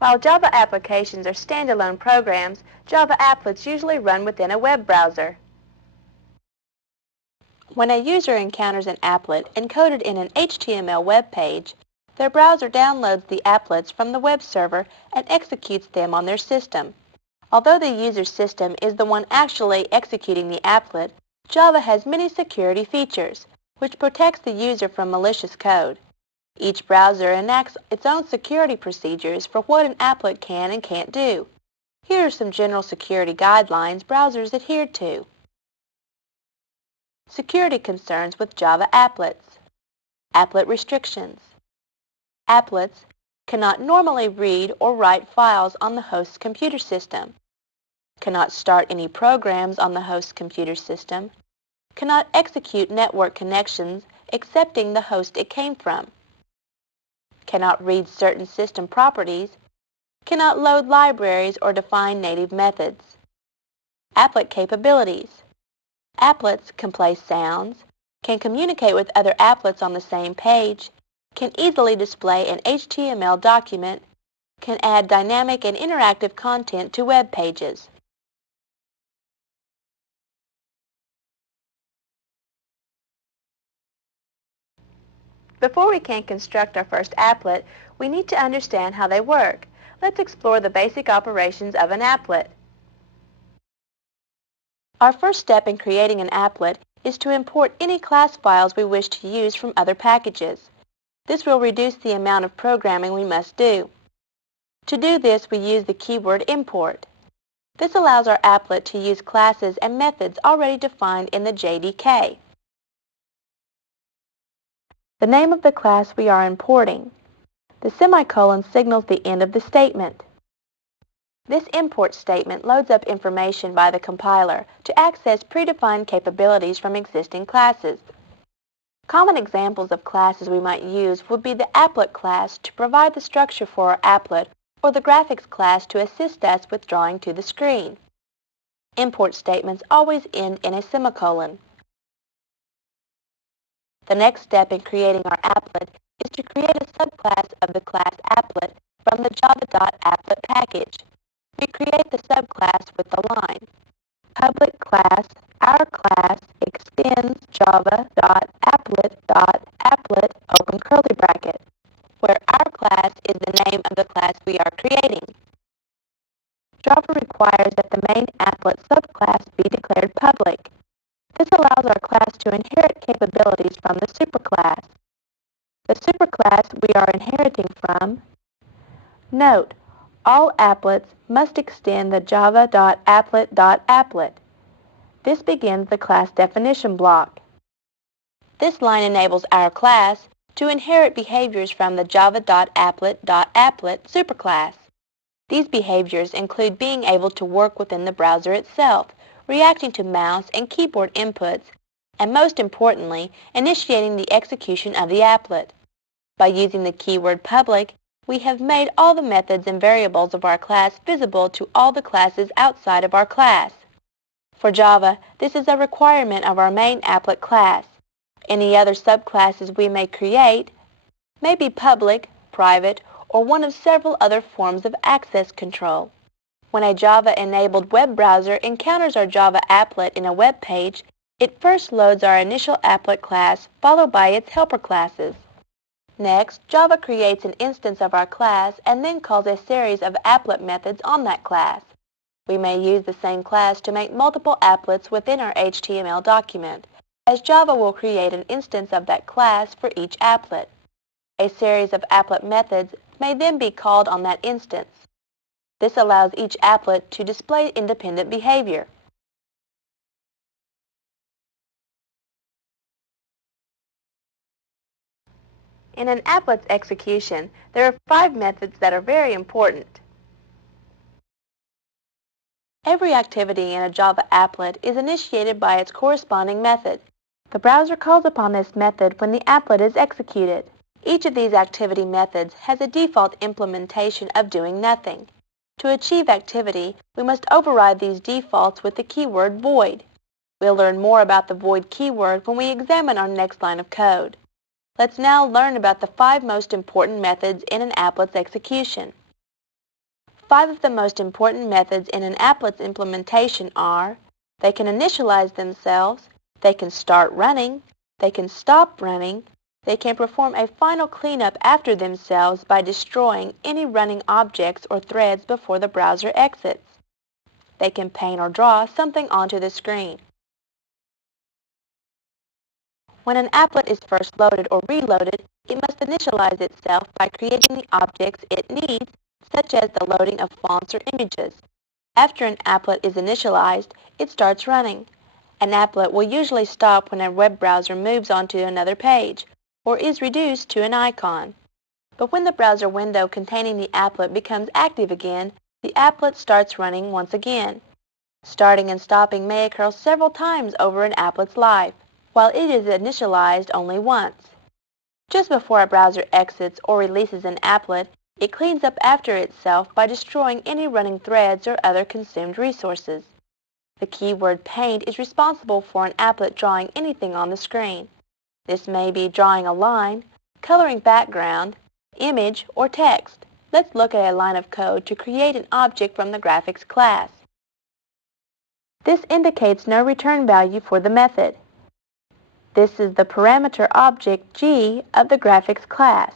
While Java applications are standalone programs, Java applets usually run within a web browser. When a user encounters an applet encoded in an HTML web page, their browser downloads the applets from the web server and executes them on their system. Although the user's system is the one actually executing the applet, Java has many security features, which protects the user from malicious code. Each browser enacts its own security procedures for what an applet can and can't do. Here are some general security guidelines browsers adhere to. Security concerns with Java applets. Applet restrictions. Applets cannot normally read or write files on the host's computer system, cannot start any programs on the host's computer system, cannot execute network connections excepting the host it came from, cannot read certain system properties, cannot load libraries or define native methods. Applet capabilities. Applets can play sounds, can communicate with other applets on the same page, can easily display an HTML document, can add dynamic and interactive content to web pages. Before we can construct our first applet, we need to understand how they work. Let's explore the basic operations of an applet. Our first step in creating an applet is to import any class files we wish to use from other packages. This will reduce the amount of programming we must do. To do this, we use the keyword import. This allows our applet to use classes and methods already defined in the JDK. The name of the class we are importing. The semicolon signals the end of the statement. This import statement loads up information by the compiler to access predefined capabilities from existing classes. Common examples of classes we might use would be the Applet class to provide the structure for our applet or the Graphics class to assist us with drawing to the screen. Import statements always end in a semicolon. The next step in creating our applet is to create a subclass of the class applet from the java.applet package. We create the subclass with the line, public class, our class extends java.applet.applet open curly bracket, where our class is the name of the class we are creating. Java requires that the main applet subclass be declared public. This allows our class to inherit capabilities from the superclass. The superclass we are inheriting from. Note, all applets must extend the java.applet.applet. This begins the class definition block. This line enables our class to inherit behaviors from the java.applet.applet superclass. These behaviors include being able to work within the browser itself, reacting to mouse and keyboard inputs, and most importantly, initiating the execution of the applet. By using the keyword public, we have made all the methods and variables of our class visible to all the classes outside of our class. For Java, this is a requirement of our main applet class. Any other subclasses we may create may be public, private, or one of several other forms of access control. When a Java-enabled web browser encounters our Java applet in a web page, it first loads our initial applet class, followed by its helper classes. Next, Java creates an instance of our class and then calls a series of applet methods on that class. We may use the same class to make multiple applets within our HTML document, as Java will create an instance of that class for each applet. A series of applet methods may then be called on that instance. This allows each applet to display independent behavior. In an applet's execution, there are 5 methods that are very important. Every activity in a Java applet is initiated by its corresponding method. The browser calls upon this method when the applet is executed. Each of these activity methods has a default implementation of doing nothing. To achieve activity, we must override these defaults with the keyword void. We'll learn more about the void keyword when we examine our next line of code. Let's now learn about the 5 most important methods in an applet's execution. 5 of the most important methods in an applet's implementation are: they can initialize themselves, they can start running, they can stop running, they can perform a final cleanup after themselves by destroying any running objects or threads before the browser exits. They can paint or draw something onto the screen. When an applet is first loaded or reloaded, it must initialize itself by creating the objects it needs, such as the loading of fonts or images. After an applet is initialized, it starts running. An applet will usually stop when a web browser moves onto another page, or is reduced to an icon. But when the browser window containing the applet becomes active again, the applet starts running once again. Starting and stopping may occur several times over an applet's life, while it is initialized only once. Just before a browser exits or releases an applet, it cleans up after itself by destroying any running threads or other consumed resources. The keyword paint is responsible for an applet drawing anything on the screen. This may be drawing a line, coloring background, image, or text. Let's look at a line of code to create an object from the graphics class. This indicates no return value for the method. This is the parameter object G of the graphics class.